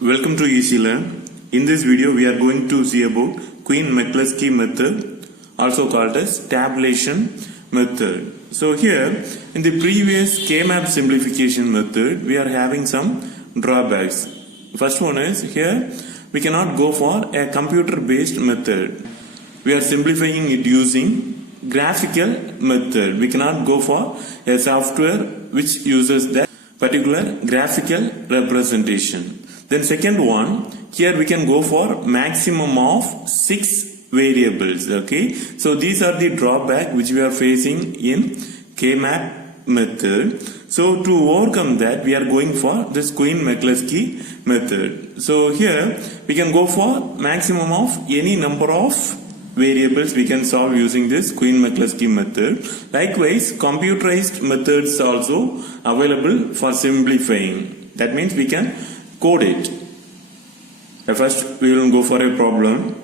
Welcome to Easy Learn. In this video we are going to see about Quine-McCluskey method, also called as tabulation method. So here in the previous KMap simplification method we are having some drawbacks. First one is here we cannot go for a computer based method. We are simplifying it using graphical method. We cannot go for a software which uses that particular graphical representation. Then second one, here we can go for maximum of 6 variables. Okay, so these are the drawback which we are facing in KMap method. So to overcome that, we are going for this Quine-McCluskey method. So here we can go for maximum of any number of variables we can solve using this Quine-McCluskey method. Likewise, computerized methods also available for simplifying. That means we can code it. First we will go for a problem.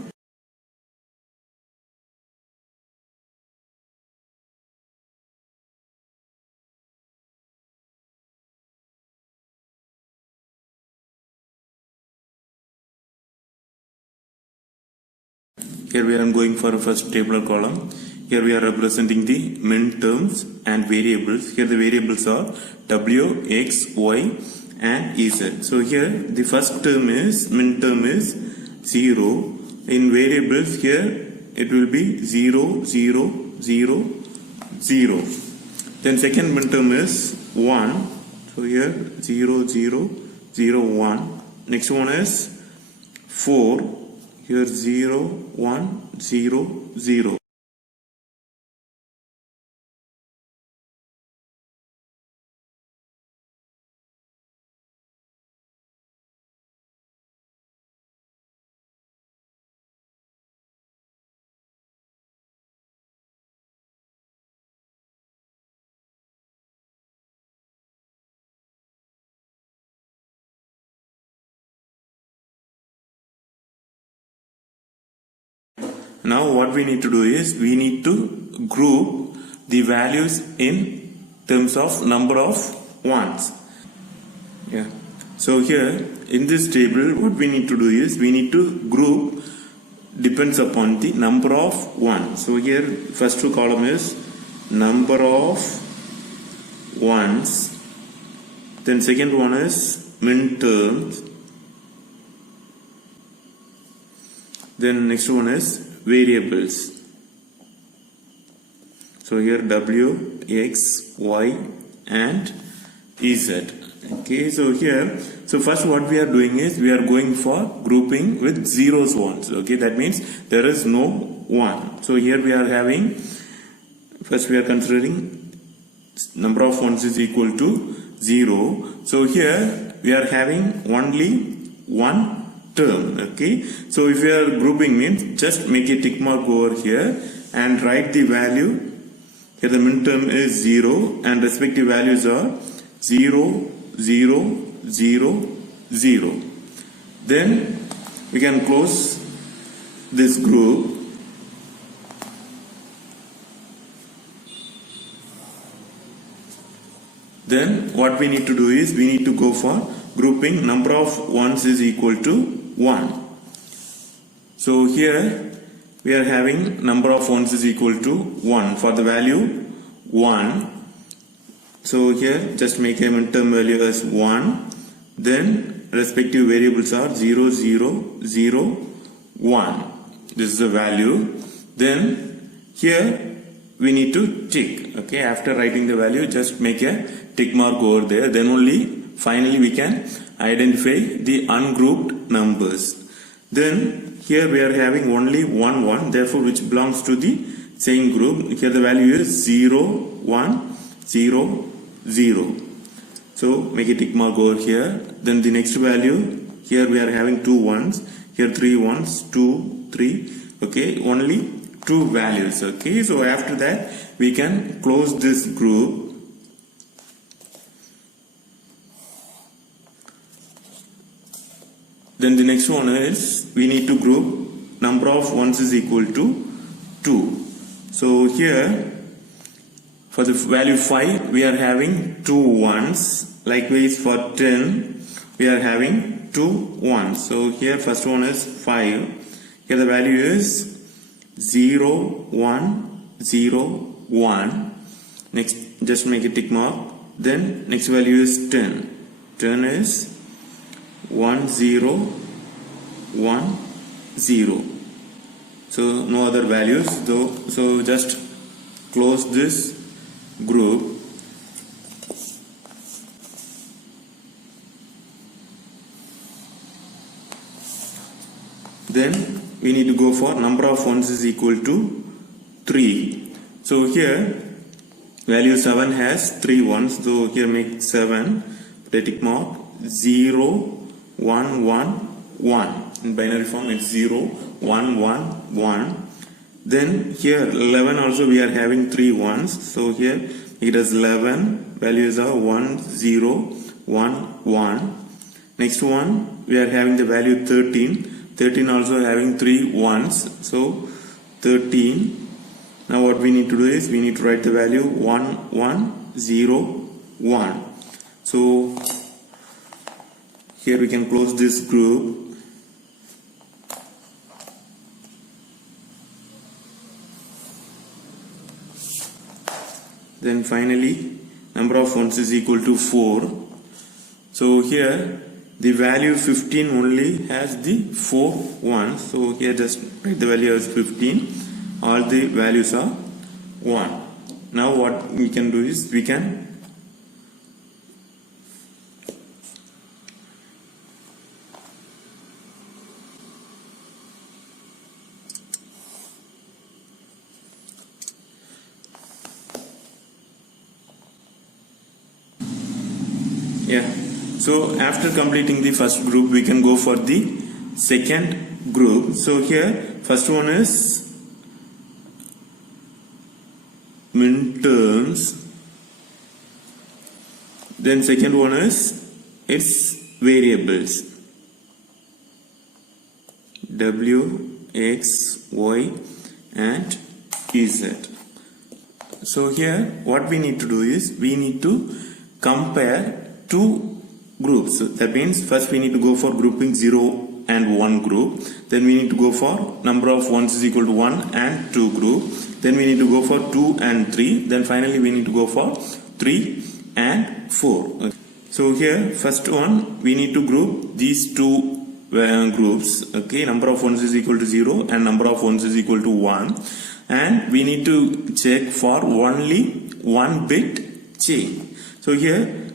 Here we are going for a first tabular column. Here we are representing the min terms and variables. Here the variables are w, x, y and z. So here the first term is min term is 0. In variables here it will be 0, 0, 0, 0. Then second min term is 1. So here 0, 0, 0, 1. Next one is 4. Here 0, 1, 0, 0. Now what we need to do is we need to group the values in terms of number of ones. Yeah. So here in this table what we need to do is we need to group depends upon the number of ones. So here first two column is number of ones. Then second one is min terms. Then next one is variables. So here w, x, y and z. Okay, so here, so first what we are doing is we are going for grouping with zeros ones. Okay, that means there is no 1. So here we are having, first we are considering number of ones is equal to 0. So here we are having only one term. Okay, so if you are grouping means just make a tick mark over here and write the value. Here the min term is 0 and respective values are 0, 0, 0, 0. Then we can close this group. Then what we need to do is we need to go for grouping number of ones is equal to 1. So here we are having number of ones is equal to 1 for the value 1. So here just make a min term value as 1. Then respective variables are 0, 0, 0, 1. This is the value. Then here we need to tick. Okay, after writing the value just make a tick mark over there. Then only finally we can identify the ungrouped numbers. Then here we are having only 1 1, therefore which belongs to the same group. Here the value is 0 1 0 0. So make a tick mark over here. Then the next value, here we are having 2 ones, here 3 ones, 2 3. Okay, only 2 values. Okay, so after that we can close this group. Then the next one is we need to group number of ones is equal to 2. So here for the value 5 we are having 2 ones. Likewise for 10 we are having 2 1. So here first one is 5. Here the value is 0 1 0 1. Next, just make a tick mark. Then next value is 10. 10 is 1 0 1 0. So no other values though. So just close this group. Then we need to go for number of ones is equal to 3. So here value 7 has 3 ones. So here make 7. Put a tick mark. 0 1 1 1. In binary form it's 0 1 1 1. Then here 11 also we are having 3 ones. So here it is 11. Values are 1 0 1 1. Next one we are having the value 13. 13 also having 3 ones. So 13. Now what we need to do is we need to write the value 1 1 0 1. So here we can close this group. Then finally number of ones is equal to 4. So here the value 15 only has the 4 ones. So here just write the value as 15. All the values are 1. Now what we can do is we can So after completing the first group, we can go for the second group. So here first one is Mintons. Then second one is its variables W, X, Y and Z. So here what we need to do is we need to compare two groups. So that means first we need to go for grouping 0 and 1 group. Then we need to go for number of ones is equal to 1 and 2 group. Then we need to go for 2 and 3. Then finally we need to go for 3 and 4. Okay. So here first one we need to group these two groups. Okay, number of ones is equal to 0 and number of ones is equal to 1. And we need to check for only 1 bit change. So here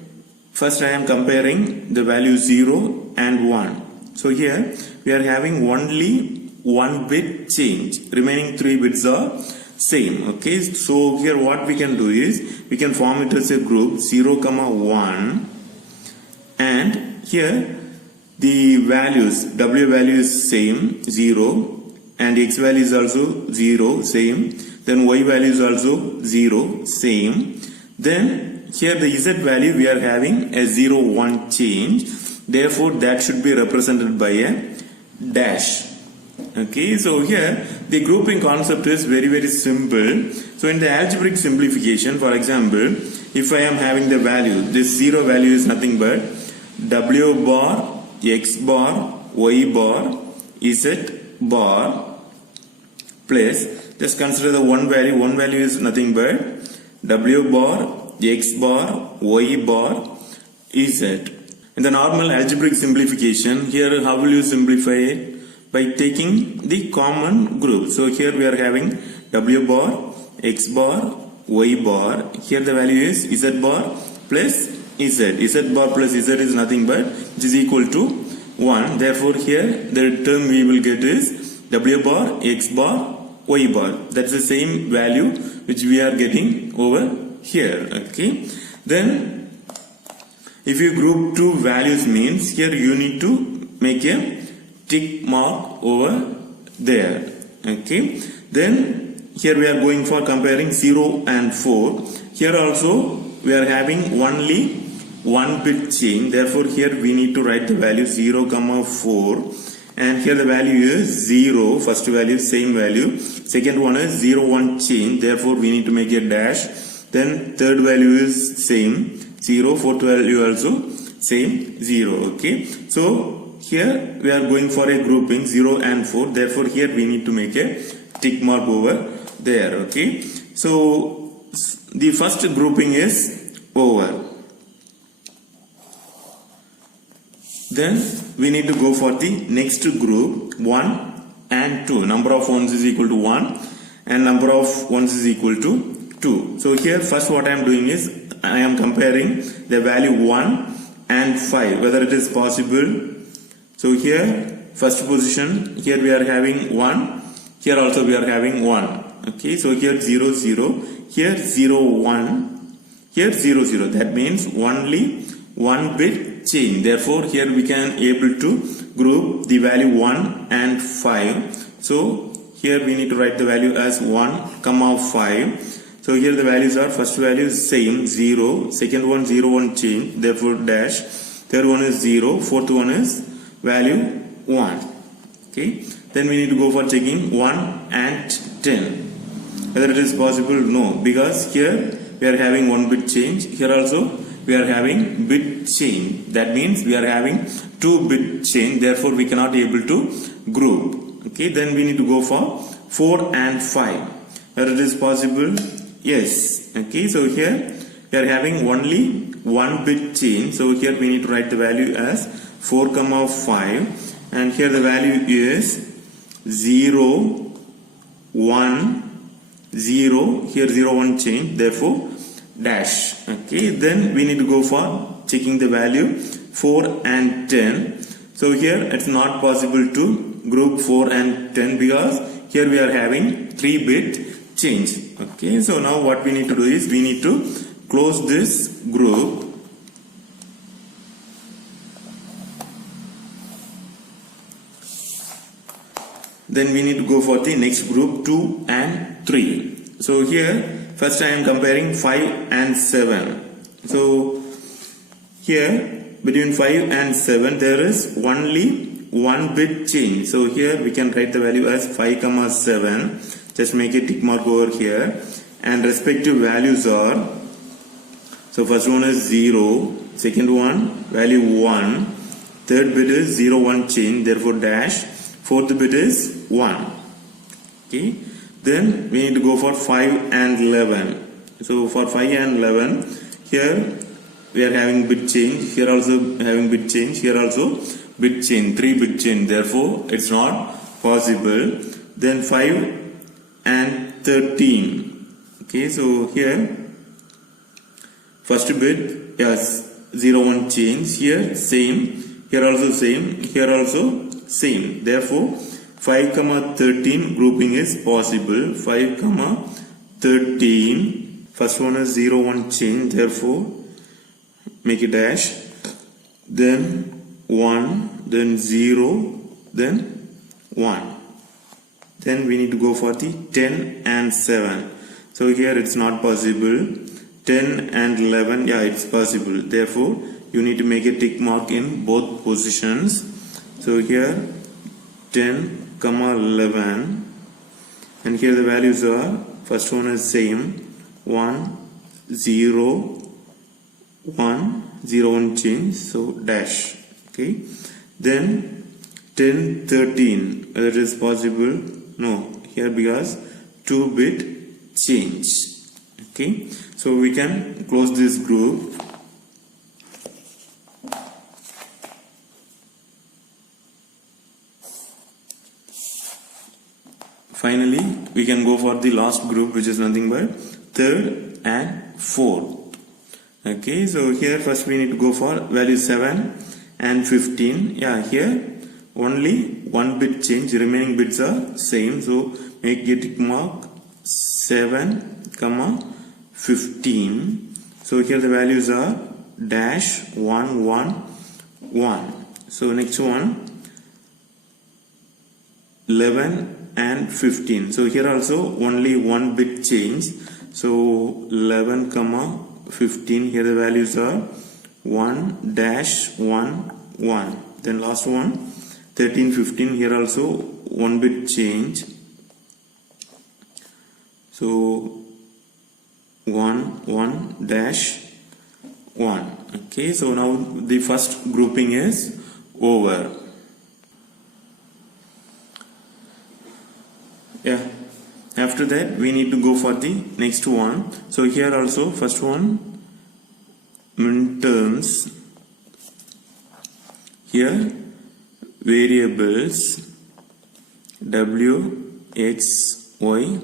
first I am comparing the value 0 and 1. So here we are having only 1 bit change. Remaining 3 bits are same. Okay, so here what we can do is we can form it as a group 0, 1, and here the values W value is same 0 and X value is also 0 same. Then Y value is also 0 same. Then here the Z value we are having a 0 1 change, therefore that should be represented by a dash. Okay, so here the grouping concept is very simple. So in the algebraic simplification, for example, if I am having the value, this 0 value is nothing but W bar, X bar, Y bar, Z bar plus, just consider the 1 value. 1 value is nothing but W bar, X bar, Y bar, Z. In the normal algebraic simplification, here how will you simplify it? By taking the common group. So here we are having W bar, X bar, Y bar. Here the value is Z bar plus Z. Z bar plus Z is nothing but which is equal to 1. Therefore here the term we will get is W bar, X bar, Y bar. That's the same value which we are getting over here. Okay, then if you group two values means here you need to make a tick mark over there. Okay, then here we are going for comparing 0 and 4. Here also we are having only 1 bit change, therefore here we need to write the value 0, 4, and here the value is 0. First value same value, second one is 0 1 change, therefore we need to make a dash. Then third value is same 0, fourth value also same 0. Okay, so here we are going for a grouping 0 and 4. Therefore here we need to make a tick mark over there. Okay. So the first grouping is over. Then we need to go for the next group 1 and 2. Number of ones is equal to 1 and number of ones is equal to 2. So here first what I am doing is I am comparing the value 1 and 5 whether it is possible. So here first position, here we are having 1, here also we are having 1. Okay, so here 0 0, here 0 1, here 0 0. That means only one bit change. Therefore here we can able to group the value 1 and 5. So here we need to write the value as 1 comma 5. So here the values are, first value is same 0, second one 0 1 change, therefore dash, third one is 0, fourth one is value 1. Okay, then we need to go for checking 1 and 10 whether it is possible. No, because here we are having 1 bit change, here also we are having bit change. That means we are having 2 bit change, therefore we cannot able to group. Okay, then we need to go for 4 and 5 whether it is possible. Yes. Okay, so here we are having only 1 bit change, so here we need to write the value as 4 comma 5 and here the value is 0 1 0, here 0 1 change, therefore dash. Okay, then we need to go for checking the value 4 and 10. So here it's not possible to group 4 and 10 because here we are having 3 bit change. Okay, so now what we need to do is we need to close this group. Then we need to go for the next group 2 and 3. So here first I am comparing 5 and 7. So here between 5 and 7 there is only 1 bit change. So here we can write the value as 5 comma 7. Just make a tick mark over here and respective values are, so first one is 0, second one value 1, third bit is 0 1 change, therefore dash, fourth bit is 1. Okay, then we need to go for 5 and 11. So for 5 and 11 here we are having bit change, here also having bit change, here also bit change, 3 bit change, therefore it's not possible. Then 5 and 13. Okay, so here first bit, yes, 0 1 change, here same, here also same, here also same, therefore 5 comma 13 grouping is possible. 5 comma 13, first one is 0 1 change, therefore make a dash, then 1, then 0, then 1. Then we need to go for the 10 and 7. So here it's not possible. 10 and 11, yeah, it's possible. Therefore you need to make a tick mark in both positions. So here 10 comma 11 and here the values are, first one is same, 1 0 1 0 1 change, so dash. Okay, then 10 13, whether it is possible. No, here because 2 bit change. Okay, so we can close this group. Finally we can go for the last group, which is nothing but 3rd and 4th. Okay, so here first we need to go for value 7 and 15. Yeah, here only 1 bit change, remaining bits are same, so make a tick mark 7 comma 15. So here the values are dash 1 1 1. So next one 11 and 15. So here also only 1 bit change, so 11 comma 15, here the values are 1 dash 1 1. Then last one 13 15, here also 1 bit change, so 1 1 dash 1. Okay, so now the first grouping is over. Yeah, after that we need to go for the next one. So here also first one, Mintons. Here variables w, x, y,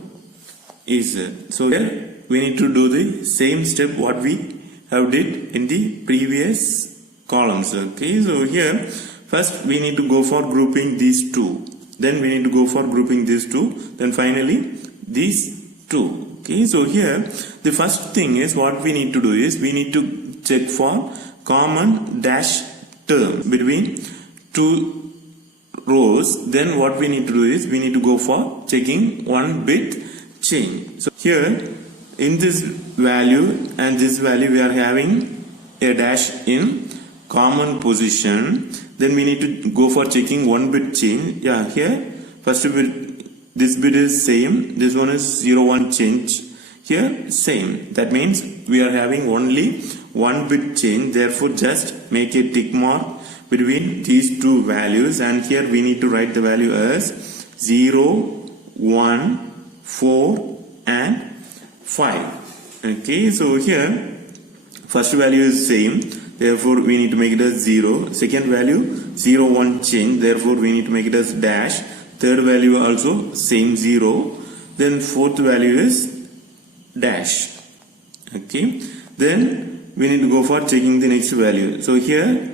z. So here we need to do the same step what we have did in the previous columns. Okay, so here first we need to go for grouping these two, then we need to go for grouping these two, then finally these two. Okay, so here the first thing is what we need to do is we need to check for common dash term between two rows. Then what we need to do is we need to go for checking one bit change. So here in this value and this value we are having a dash in common position, then we need to go for checking one bit change. Yeah, here first bit, this bit is same, this one is 0 1 change, here same. That means we are having only one bit change, therefore just make a tick mark between these two values, and here we need to write the value as 0 1 4 and 5. Okay, so here first value is same, therefore we need to make it as 0. Second value 0 1 change, therefore we need to make it as dash. Third value also same 0. Then fourth value is dash. Okay, then we need to go for checking the next value. So here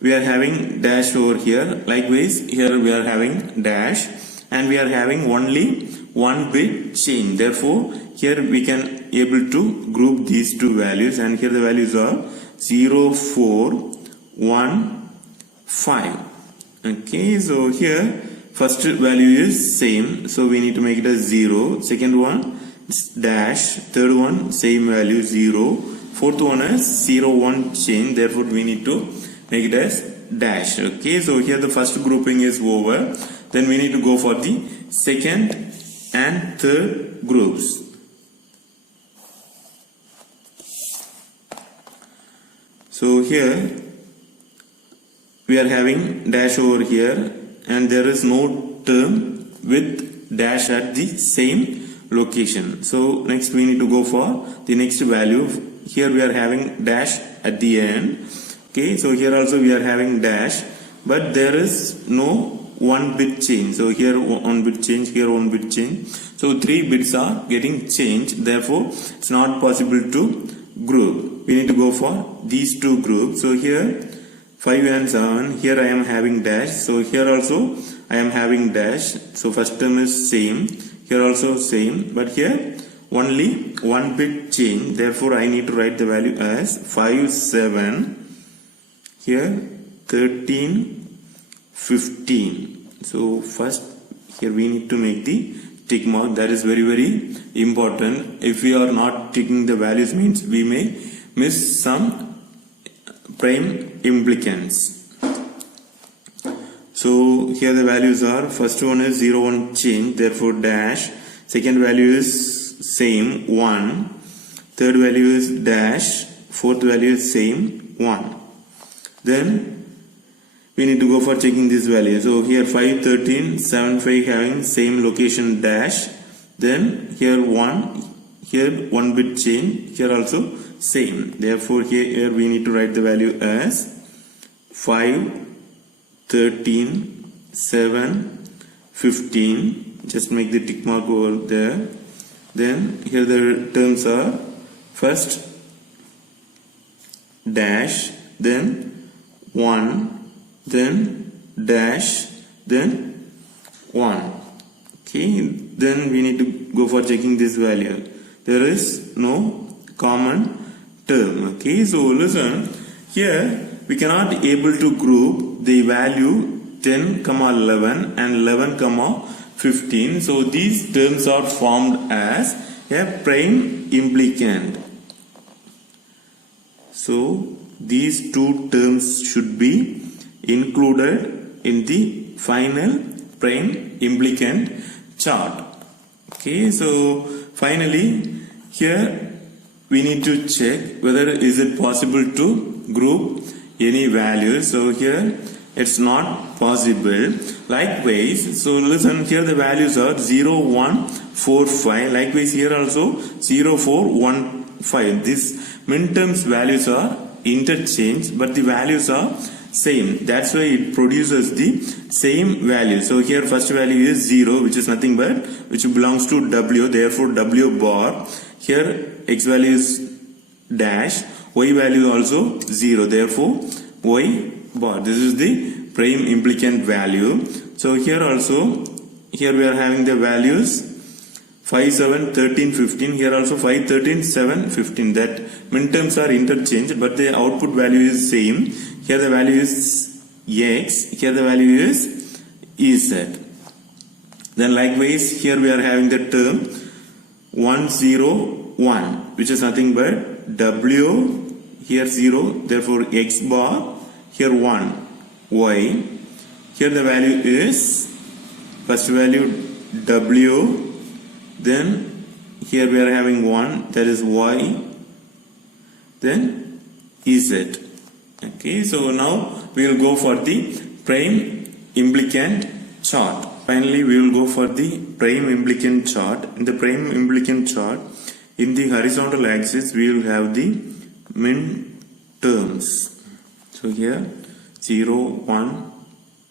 we are having dash over here, likewise here we are having dash, and we are having only one bit change, therefore here we can able to group these two values, and here the values are 0 4 1 5. Okay, so here first value is same, so we need to make it as 0. Second one dash, third one same value 0, fourth one is 0 1 change, therefore we need to make it as dash. Okay, so here the first grouping is over, then we need to go for the second and third groups. So here we are having dash over here, and there is no term with dash at the same location. So next we need to go for the next value. Here we are having dash at the end. Okay, so here also we are having dash, but there is no one bit change. So here one bit change, here one bit change. So 3 bits are getting changed, therefore it's not possible to group. We need to go for these two groups. So here 5 and 7, here I am having dash, so here also I am having dash. So first term is same, here also same, but here only one bit change, therefore I need to write the value as 5 7, here 13 15. So first here we need to make the tick mark, that is very important. If we are not ticking the values, means we may miss some prime implicants. So here the values are, first one is 0 1 change, therefore dash. Second value is same 1, third value is dash, fourth value is same 1. Then we need to go for checking this value. So here 5 13 7 5 having same location dash, then here 1, here one bit change, here also same, therefore here we need to write the value as 5 13 7 15. Just make the tick mark over there. Then here the terms are first dash, then 1, then dash, then 1. Okay, then we need to go for checking this value. There is no common term. Okay, so listen, here we cannot able to group the value 10, 11 and 11, 15. So these terms are formed as a prime implicant. So these two terms should be included in the final prime implicant chart. Okay, so finally here we need to check whether is it possible to group any values. So here it's not possible. Likewise, so listen, here the values are 0, 1, 4, 5. Likewise, here also 0, 4, 1, 5. These minterms values are interchanged, but the values are same. That's why it produces the same value. So here first value is 0, which is nothing but which belongs to W. Therefore W bar. Here X value is dash. Y value also 0. Therefore Y bar. This is the prime implicant value. So here also, here we are having the values 5, 7, 13, 15. Here also 5, 13, 7, 15. That minterms are interchanged, but the output value is same. Here the value is X. Here the value is Z. Then likewise, here we are having the term 1, 0, 1, which is nothing but W. Here 0. Therefore X bar. Here 1. Y. Here the value is first value W. Then here we are having 1, that is Y, then Z. Okay, so now we will go for the prime implicant chart. Finally, we will go for the prime implicant chart. In the prime implicant chart, in the horizontal axis, we will have the min terms. So here 0, 1,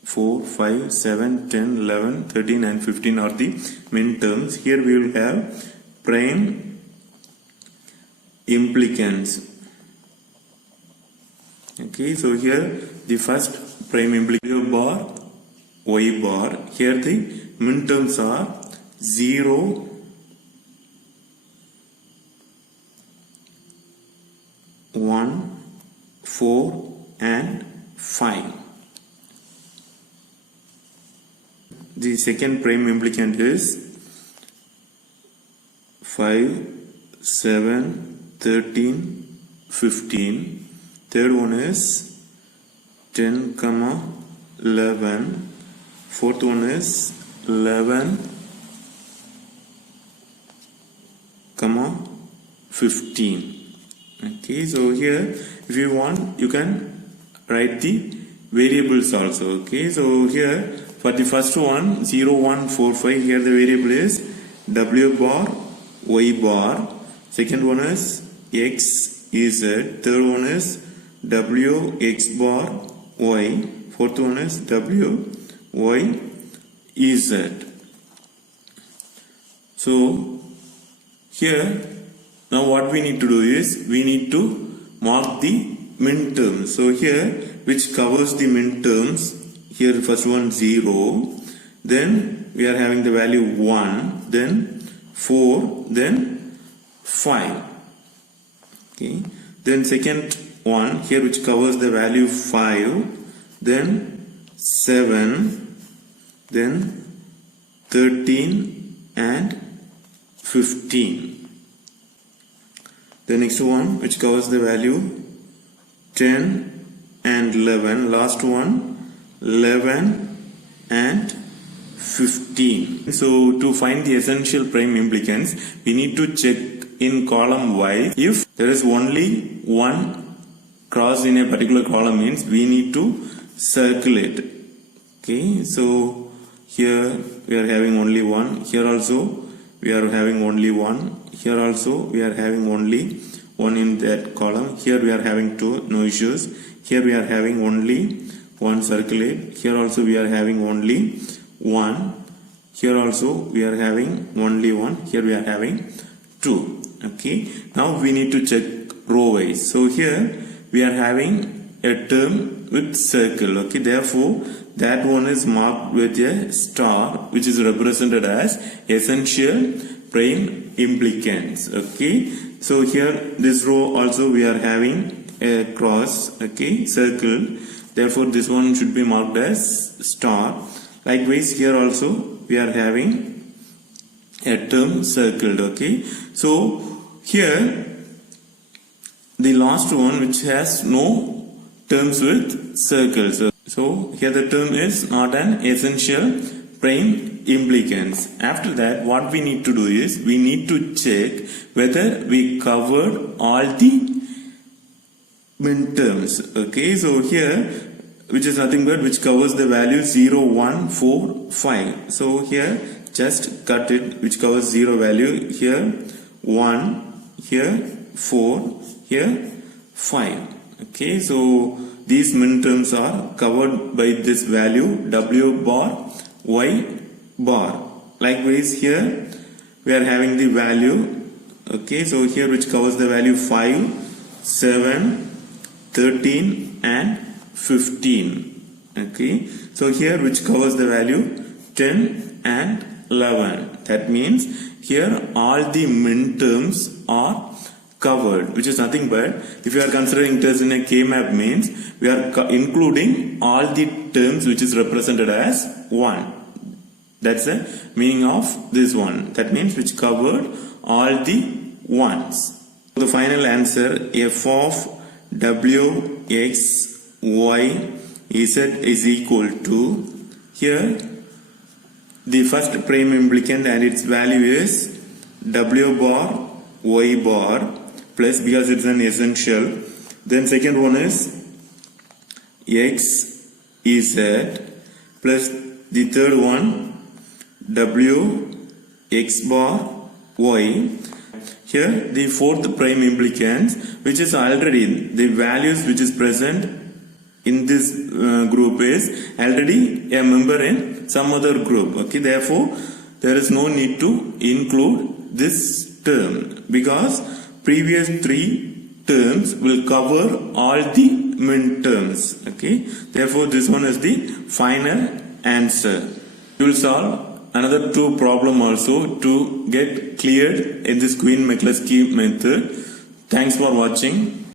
4, 5, 7, 10, 11, 13 and 15 are the min terms. Here we will have prime implicants. Okay, so here the first prime implicant bar, Y bar. Here the min terms are 0, 1, 4 and 5. The second prime implicant is 5, 7, 13, 15. Third one is 10, 11. Fourth one is 11, 15. Okay, so here if you want, you can write the variables also. Okay, so here for the first one 0, 1, 4, 5, here the variable is W bar, Y bar. Second one is X, Z. Third one is W, X bar, Y. Fourth one is W, Y, Z. So here now what we need to do is we need to mark the min terms. So here which covers the min terms. Here first one 0, then we are having the value 1, then 4, then 5. Okay, then second one here which covers the value 5, then 7, then 13 and 15. The next one which covers the value 10 and 11. Last one 11 and 15. So to find the essential prime implicants, we need to check in column Y. If there is only one cross in a particular column, means we need to circle it. Okay, so here we are having only one. Here also we are having only one. Here also we are having only one in that column. Here we are having two, no issues. Here we are having only one circulate. Here also we are having only one. Here also we are having only one. Here we are having two. Okay, now we need to check row wise. So here we are having a term with circle. Okay, therefore that one is marked with a star, which is represented as essential prime implicants. Okay, so here this row also we are having a cross, okay, circle. Therefore this one should be marked as star. Likewise here also we are having a term circled. Okay, so here the last one which has no terms with circles. So here the term is not an essential prime implicants. After that what we need to do is we need to check whether we covered all the min terms. Okay, so here which is nothing but which covers the value 0, 1, 4, 5. So here just cut it, which covers 0 value, here 1, here 4, here 5. Okay, so these minterms are covered by this value W bar, Y bar. Likewise here we are having the value, okay, so here which covers the value 5, 7, 13 and 15. Okay, so here which covers the value 10 and 11. That means here all the minterms are covered, which is nothing but, if you are considering it as in a KMap means, we are including all the terms which is represented as 1. That's the meaning of this one. That means which covered all the ones. The final answer, f of w, x, y, z is equal to, here the first prime implicant and its value is w bar, y bar, plus because it's an essential. Then second one is x, z, plus the third one w, x bar, y. Here the fourth prime implicant, which is already the values which is present in this group is already a member in some other group. Okay, therefore there is no need to include this term because previous 3 terms will cover all the minterms. Okay, therefore this one is the final answer. We will solve another 2 problem also to get cleared in this Quine-McCluskey method. Thanks for watching.